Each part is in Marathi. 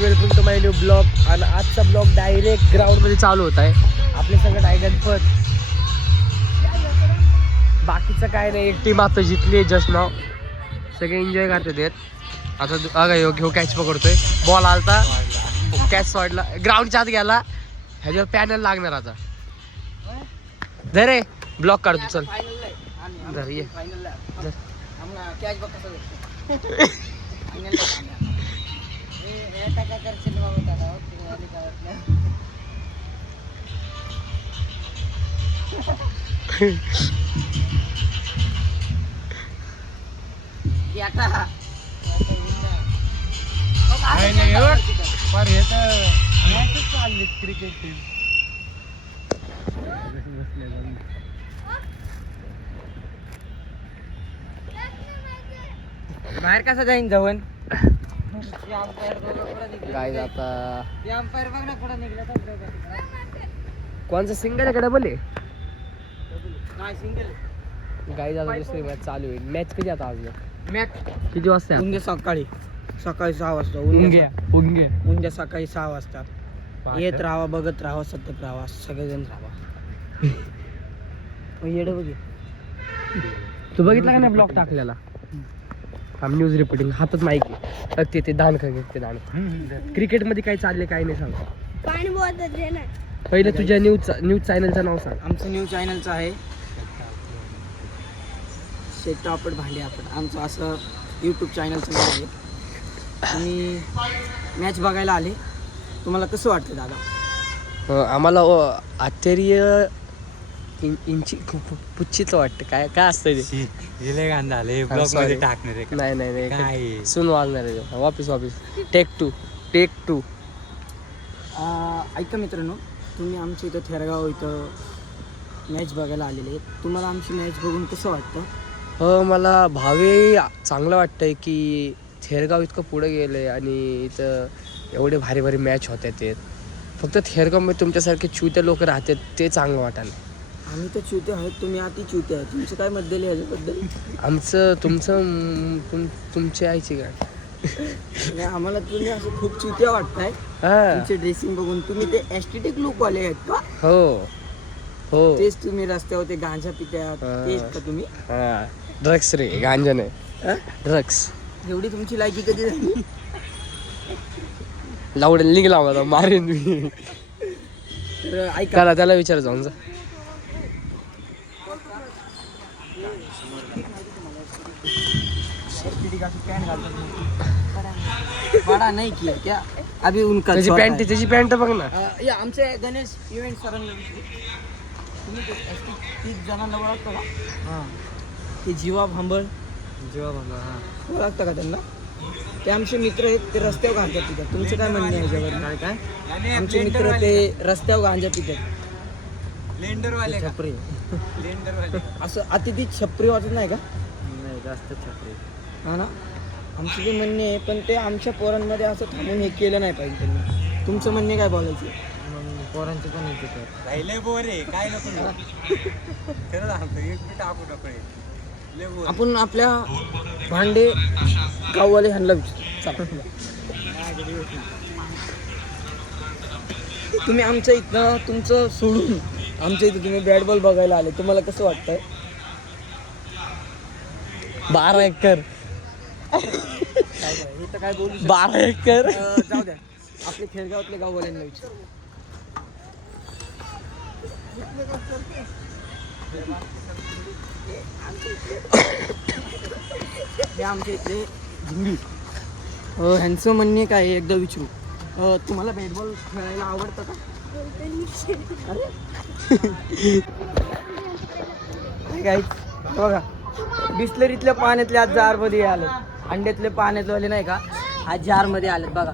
Welcome to my new blog. आणि आजचा ब्लॉग डायरेक्ट ग्राउंडमध्ये चालू होत आहे. आपले सगळं डायगनपत बाकीचं काय नाही. एक टीम आता जिंकली जस्ट नाव. सगळे एन्जॉय करतात येत. आता अगं घेऊ कॅच पकडतोय. बॉल आलता कॅच सोडला ग्राउंडच्या आत गेला. ह्याच्यावर पॅनल लागणार आता. रे ब्लॉक काढतो चल. धर ये धर. क्रिकेट टीम बाहेर कसा जाईन जाऊन गाईज आता अंपायर बघ ना कुठं निघला तर कोणचं सिंगल आहे का डबल आहे. नाही सिंगल गाईज आता दुसरी मॅच चालू होईल. मॅच कधी आता आज मॅच किती वाजता आहे? उद्या सकाळी 6 वाजता. उद्या सकाळी 6 वाजता. येत राहावा, बघत राहावा, सतत राहावा, सगळेजण राहावा. येडं बघ. तू बघितला का नाही ब्लॉग टाकलेला? आम न्यूज रिपोर्टिंग हातात माईक आहे. ते दान ते दान. क्रिकेटमध्ये काय चालले काय नाही सांग. पहिलं तुझ्या न्यूज चॅनलचं नाव सांग. आमचं न्यूज चॅनलचं आहे शेटापट भांडे आपट. आमचं असं यूट्यूब चॅनलचं नाव आहे. आणि मॅच बघायला आले. तुम्हाला कसं वाटतं दादा? आम्हाला आश्चर्य इंची पुच्छीच वाटतं. काय काय असतं ते? नाही नाही नाही सुन वाजणार आहे. वापिस टेक टू. ऐका मित्रांनो, तुम्ही आमच्या इथं थेरगाव इथं मॅच बघायला आलेले आहेत. तुम्हाला आमची मॅच बघून कसं वाटतं? मला भावे चांगलं वाटतंय की थेरगाव इतकं पुढे गेले आणि इथं एवढे भारी भारी मॅच होतात. ते फक्त थेरगावमध्ये तुमच्यासारखे चुत्या लोक राहतात ते चांगलं वाटायला. आम्ही तर चुते आहोत, तुम्ही अति चुते आहात. तुमचं काय मत दिलं याच्याबद्दल? आमचं तुमची आईची काय नाही, आम्हाला तुम्ही असं खूप चुत्या वाटताय. तुमचे ड्रेसिंग बघून तुम्ही ते एस्थेटिक लुक वाले आहेत का? हो तेच तुम्ही रस्त्यावर ते गांजा पित्या तेच का तुम्ही? ड्रग्स रे, गांजा नाही ड्रग्स. एवढी तुमची लायकी कधी झाली? लावडे लिंक लावला मारेन मी. तर ऐका, त्याला विचार जाऊन जा. बडा नाही किया क्या अभी उनका त्याची पॅन्ट बघ ना. या आमचे गणेश इव्हेंट सरांना तुम्ही 30 जणांना ओळखता का? ते जीवा भांबळ ओळखता का त्यांना? ते आमचे मित्र आहेत. ते रस्त्यावर गांजा पितात. तुमचं काय म्हणणं आहे याच्यावर? काय आमचे मित्र ते रस्त्यावर गांजा पितात. छपरी असं अतिथी छपरी वाटत नाही का? नाही जास्त छपरी. हा ना, आमचे जे म्हणणे आहे. पण ते आमच्या पोरांमध्ये असं थांबून हे केलं नाही पाहिजे त्यांनी. तुमचं म्हणणे काय बोलायचं? पोरांचे पण आपण आपल्या भांडे गाववाले ह्यांना विचारू. तुम्ही आमच्या इथं तुमचं सोडून आमच्या इथं तुम्ही बॅट बॉल बघायला आले. तुम्हाला कसं वाटतंय? 12 एकर. काय बोलू 12 एकर. जाऊ द्या, आपले खेळगावातले गाववाल्यांना विचारू. हे आमच्या इथले झिंगी. ह्यांचं म्हणणे काय आहे एकदा विचारू. तुम्हाला बॅट बॉल खेळायला आवडतं का? काय बघा, बिस्लरीतल्या पाण्यातले आज जारमध्ये आले. अंड्यातले पाण्यातले नाही का आज जारमध्ये आलेत. बघा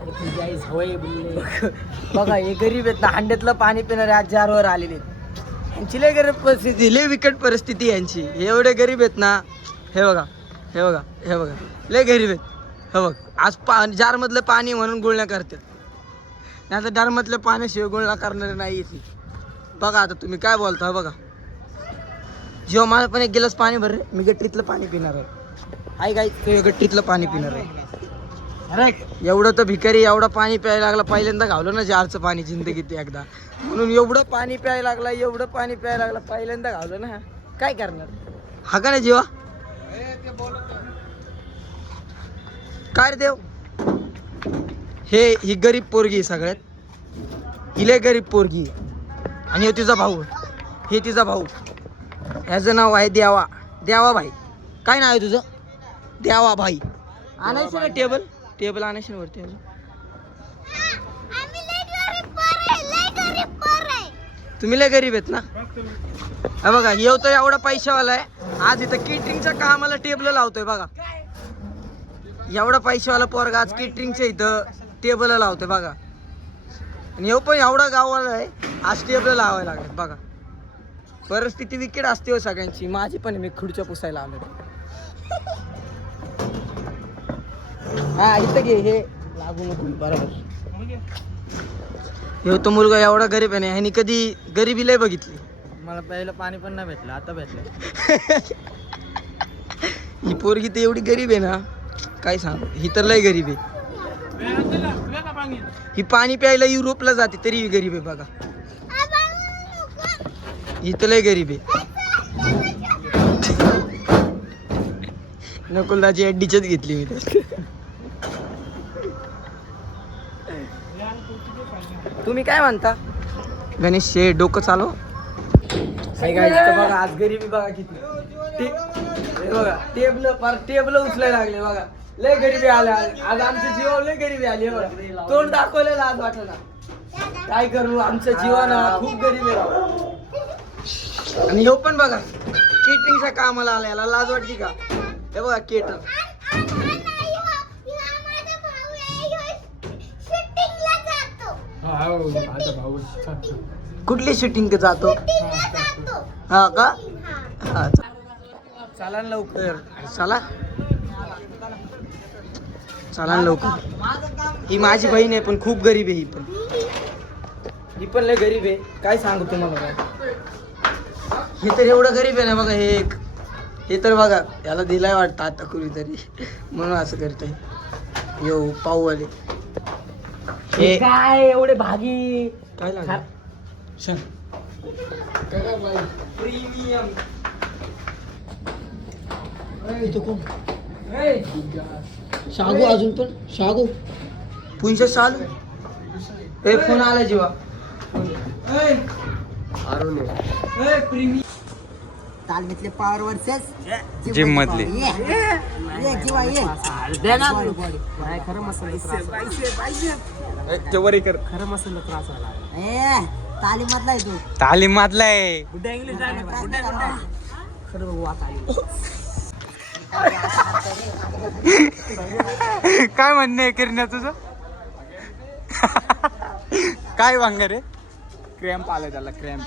बघा, हे गरीब आहेत ना. अंड्यातलं पाणी पिणारे आज जारवर आलेले आहेत. यांची लय गरीब परिस्थिती, लय विकट परिस्थिती यांची. एवढे गरीब आहेत ना. हे बघा लय गरीब आहेत. हे बघ, आज जारमधलं पाणी म्हणून गुळण्या करतात. नाही तर जारमधल्या पाण्याशिवाय गुळण्या करणारे नाही येते. बघा आता तुम्ही काय बोलता. बघा, जेव्हा मला पण एक गिलास पाणी भर रे, मी गट्टीतलं पाणी पिणार आहे. आई गाई, तो गट्टीतलं पाणी पिणार आहे. एवढं तर भिकारी एवढं पाणी प्यायला लागला. पहिल्यांदा घावलं ना जारचं पाणी जिंदगीत एकदा, म्हणून एवढं पाणी प्यायला लागला, एवढं पाणी प्यायला लागला. पहिल्यांदा घावलं ना, काय करणार. हा का नाही जीवा. काय रे देव. ही गरीब पोरगी सगळ्यात, हिले गरीब पोरगी. आणि तिचा भाऊ, हे तिचा भाऊ. ह्याचं नाव आहे देवा. देवा भाई. काय नाव आहे तुझं. देवा भाई. आणायचं ना टेबल आणायचं ना वरती. तुम्ही लय गरीब आहेत ना. हा बघा, येऊ तर एवढा पैशावाला आहे. आज इथं केटरिंगच्या कामाला टेबल लावतोय बघा. एवढा पैशावाला पोरगा आज केटरिंगच्या इथं टेबल लावतोय बघा. आणि येऊ पण एवढा गावाला आहे, आज टेबल लावायला लागत बघा. परिस्थिती विकेट असते हो सगळ्यांची. माझी पण मी खुर्च्या पुसायला आलो. हा इथं घे, हे लागू नको. बरोबर. हे तो मुलगा एवढा गरीब आहे ना, ह्यानी कधी गरिबी लय बघितली. मला पहिलं पाणी पण नाही भेटलं, आता भेटलं. ही पोरगी तर एवढी गरीब आहे ना, काय सांग. ही तर लय गरीब आहे. ही पाणी प्यायला युरोपला जाते तरी ही गरीब आहे बघा. ही तर लय गरीब आहे. नकुलदाची अड्डीचीच घेतली मी तर. तुम्ही काय म्हणता गणेश शे डोकं चालव. काय बघा आज गरीबी बघा किती. हे बघा टेबल उचलायला लागले बघा. लय गरीबी आल्या आज. आमच्या जीवावर लय गरीबी आली बघा. तोंड दाखवलेलं आज वाटलं. काय करू, आमच्या जीवाना खूप गरीबी आहे. आणि ह्यो पण बघा केटरिंगच्या कामाला आला. याला लाज वाटते का. हे बघा केटर. कुठली शूटिंग जातो. हा का. हा चला लवकर. चला लवकर. ही माझी बहीण आहे पण खूप गरीब आहे. ही पण लय गरीब आहे. काय सांगू तुम्हाला. काय हे तर एवढं गरीब आहे ना बघा. हे तर बघा याला दिलाय वाटतं आता कुणीतरी, म्हणून असं करतोय. यो पाऊवाले हे काय एवढे भागी. काय लागलं. प्रीमियम. इथं कोण. शागू अजून पण शागू पुंश चालू. ए फोन आला जीवा. प्रीमियम तालमीतले पॉवर वर्सेस जिम मधले. जीवा ये खरं मसाला खरं मसाला त्रास आला. तालीमातला आहे तू. तालीमातला आहे. खरं वाच आली. काय म्हणणं आहे किरण्या तुझं. काय वांगर रे. क्रॅम्प आलाय त्याला. क्रॅम्प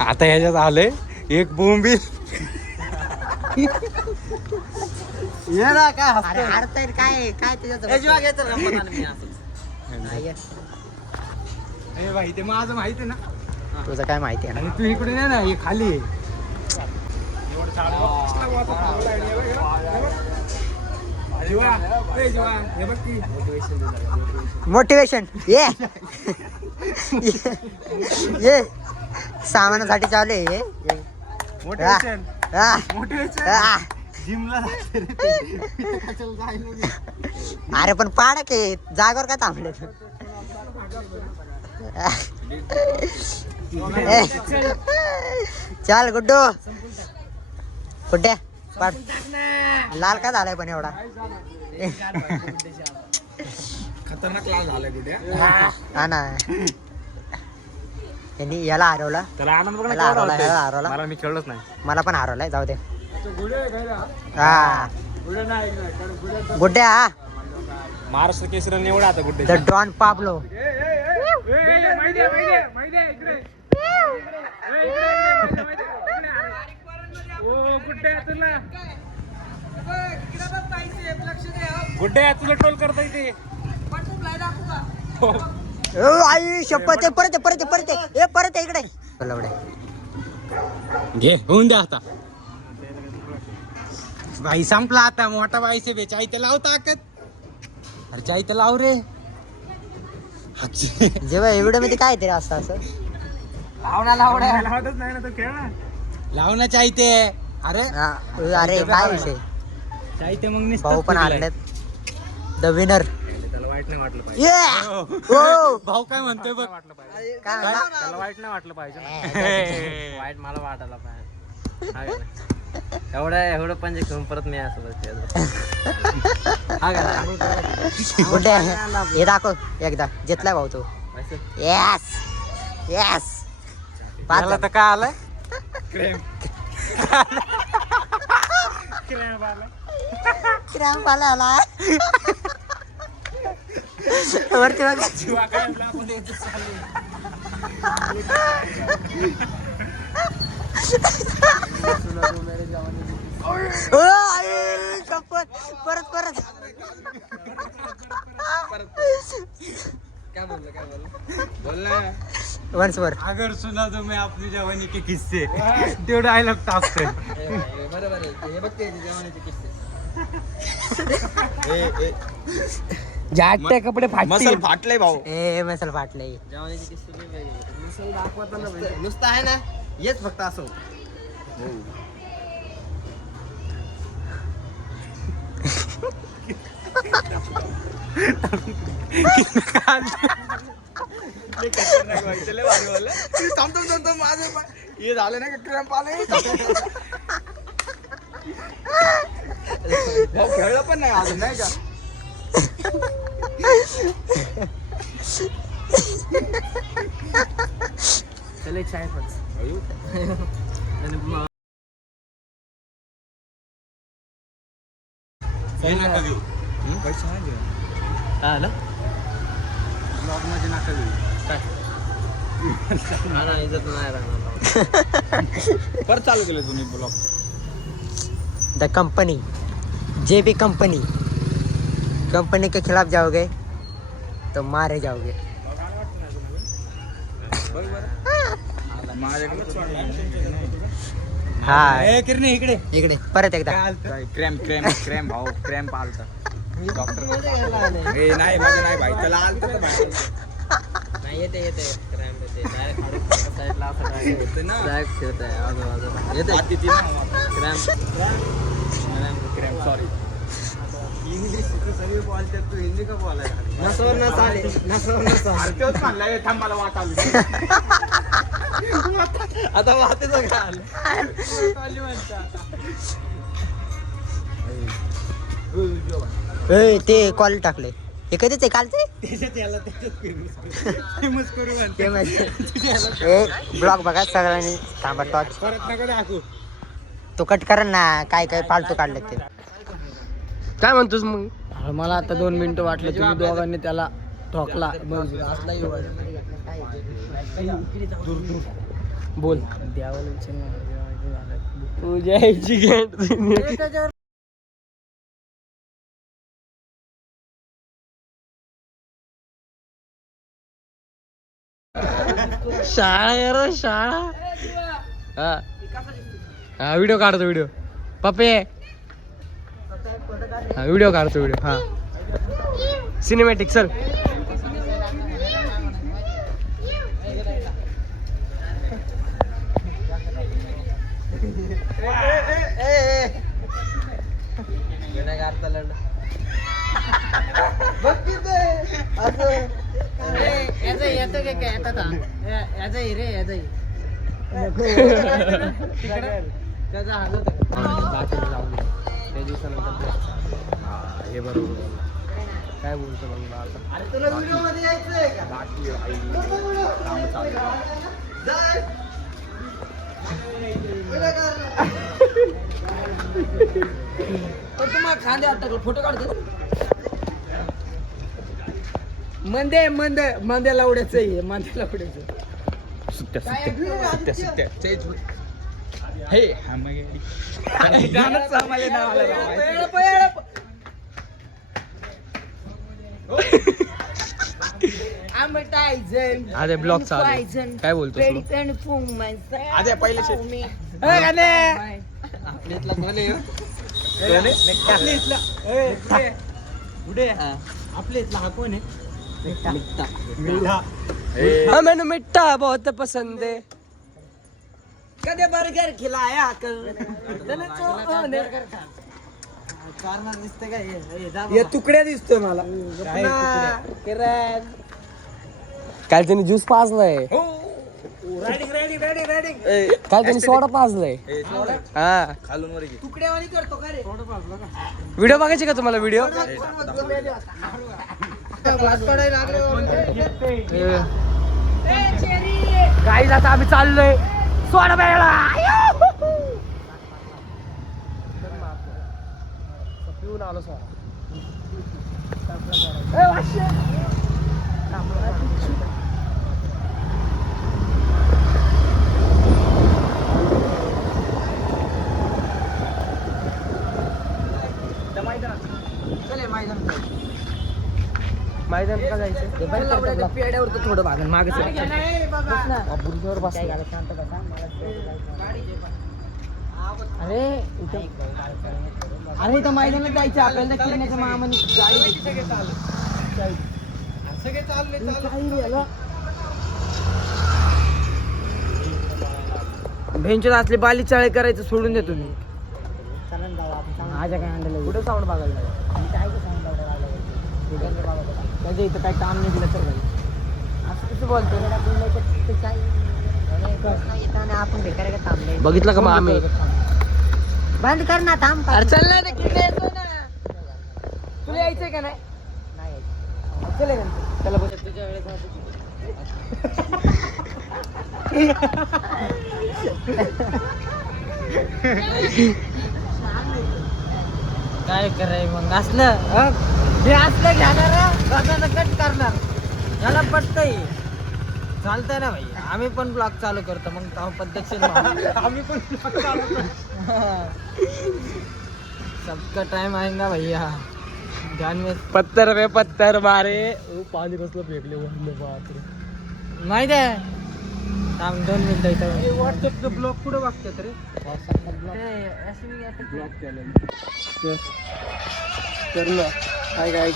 आता ह्याच्यात आलंय एक बोंबील. ये ना काय हरताय काय भाई ते माझं माहिती आहे ना. तुझं काय माहिती आहे आणि तू इकडे नाही ना, हे खाली आहे. मोटिवेशन ये ये सामानासाठी चालू आहे. मोटिवेशन जिमला. अरे पण पाडा के जागेवर काय थांबले. चल गुड्डू कुठे लाल का झालाय पण एवढा. खतरनाक लाल झालाय कुठे. हा ना. यांनी याला हरवला. त्याला आनंद बघ ना. हरवला. मला मी खेळलोच नाही. मला पण हरवलाय. जाऊ दे. हा गुड्ड्या. महाराष्ट्र केसरी एवढा आता गुड्डे. The don Pablo. गुड्डे तुला ट्रोल करता येते. आई शपथ. परत परत इकडे. घे होऊन द्या आता. भाई संपला आता मोठा बाईसे बे चाय तर लाव ताकद अरे चाय तर लाव रे जेव्हा एवढं मध्ये काय तरी असं असं लावतच नाही ना तो खेळ लाव ना चाय ते अरे हा, अरे काय विषय चाय ते मग नुसतं भाऊ पण फिरलाय. हारलेत द विनर त्याला वाईट नाही वाटलं पाहिजे ओ भाऊ काय म्हणतोय बघ काय म्हणला? त्याला वाईट नाही वाटलं पाहिजे वाईट मला वाटायला पाहिजे एवढं पंजे घेऊन परत मी असं गुड्डे हे दाखव एकदा जितलाय भाऊ तू येस येस त्याला तर काय आलंय किराम पाला आला वरती बघा ओ, आई, शपथ. परत परत बोल ना वन्स वर अगर सुना तो मैं अपनी जवानी के किस्से तो डायलॉग टाकतोय जाटते कपडे फाटतील फाटले भाऊ ए मसल फाटले नुसतं आहे ना येच फक्त असं हे झालं ना क्रॅम्प आले खेळलं पण नाही अजून नाही का चले चाय पण नका घेऊ पैसे नाही घेऊ काय आलं ब्लॉग मध्ये नका घेऊ इज्जत नाही राहणार परत चालू केलं तुम्ही ब्लॉग द कंपनी जे भी कंपनी कंपनी के खिलाफ जाओगे तो मारे जाओगे हा किरणे इकडे इकडे परत एकदा क्रॅम्प क्रॅम्प क्रॅम्प भाऊ क्रॅम्प आलता डॉक्टर ए नाही माझे नाही भाई त्याला आलता तर भाई नाही येते क्रॅम्प येते डायरेक्ट साईडला असं येते ना डायरेक्ट फिरत आहे आजूबाजूला येते क्रॅम्प क्रॅम्प सॉरी इंग्लिश सगळे बोलतात तू हिंदी का बोलायला नसवर तेच म्हणलं थांब मला वाट आली आता वाटेचं काय आलं ए, ते कॉल टाकले हे कधीच आहे कालचे फेमस करू ब्लॉग बघा सगळ्यांनी थांबा टॉच परत नका दाखवू तो कट कर ना काय काय फालतू काढले ते काय म्हणतोस मग मला आता 2 मिनिटं वाटलं तुम्ही दोघांनी त्याला ठोकला असला बोल तुझ्या शाळा यार शाळा हा हा व्हिडिओ काढतो व्हिडिओ पप्पे हा व्हिडिओ काढतो व्हिडिओ हा सिनेमॅटिक चल हे बरोबर काय बोलतो मग तुम्हाला खांदे वाटतं फोटो काढतो मंदे लावड्याचं आहे मंदे लावड्याचं सुट्ट्या हे गाणंच आम्हाला नाव आलं अरे ब्लॉग चालू काय बोलतोस मग आधी पहिले आपल्यातला कोण आहे आपल्या इथला हा कोण आहे हमें मिठा बहुत पसंद है. कधी बर्गर खिलाया हे तुकड्या दिसतोय मला काल त्यांनी ज्यूस पाजलाय. काल त्यांनी सोडा पाजलाय. हा खालून वर घे. तुकड्यावानी करतो का रे व्हिडिओ बघायचे का तुम्हाला व्हिडिओ? काही आता आम्ही चाललोय सोडा प्यायला. पिऊन आलो सोडा. मैदान का जायचं? पेड्यावर तर थोडं भागन मागे बुरशीवर बस. अरे इथं मैदानात जायचं आपल्याला किरण्याच्या मामाने भेंचून असले बाली चाळे करायचं सोडून देतो मी. माझ्या काय अंडला कुठे साऊंड बघायला? त्याच्या इथं काही काम नाही दिलं तर असं कसं बोलतो आपण बेकार का थांबले बघितलं का मग आम्ही? बंद कर ना थांब. चल ना किती येतो ना तुला यायचंय का नाही चल त्याला बघ तुझ्या वेळेस काय कराय मग असलं हे असलं घेणार कट करणार याला पटतंय चालतंय ना भाई. आम्ही पण ब्लॉग चालू करतो मग पद्धतशीर आम्ही पण ब्लॉग चालू करतो. सबका टाइम आएगा भैया ध्यान में. पत्थर पे पत्थर मारे. पाणी कसलं फेकले बापरे. माहित आहे थांब 2 मिनिटं इथं. व्हॉट्सअपचं ब्लॉग कुठं बघतात रे? ब्लॉक केलं तर ना काय काय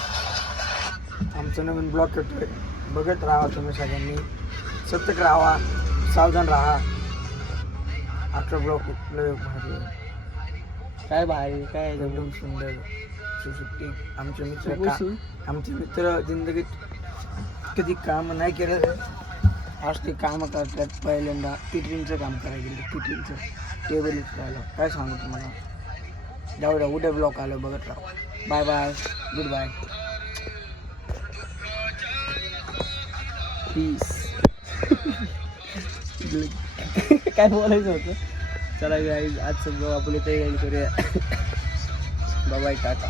आमचं नवीन ब्लॉग करतोय बघत राहा तुम्ही सगळ्यांनी. सतर्क राहा सावधान राहा. आपला ब्लॉग भारी काय भारी काय एकदम सुंदर सुट्टी. आमचे मित्र जिंदगीत कधी काम नाही केलं आज ते काम करतात. पहिल्यांदा किटरिंगचं काम करायला गेलं. किटरिंगचं टेबल उचलायला काय सांगू तुम्हाला. जाऊ द्या उद्या ब्लॉग आलं बघत राहा. Bye bye goodbye peace. काय बोलायचं होतं? चला गाईज आजचं ब्लॉग आपण इथे एंड करूया. Bye bye Tata.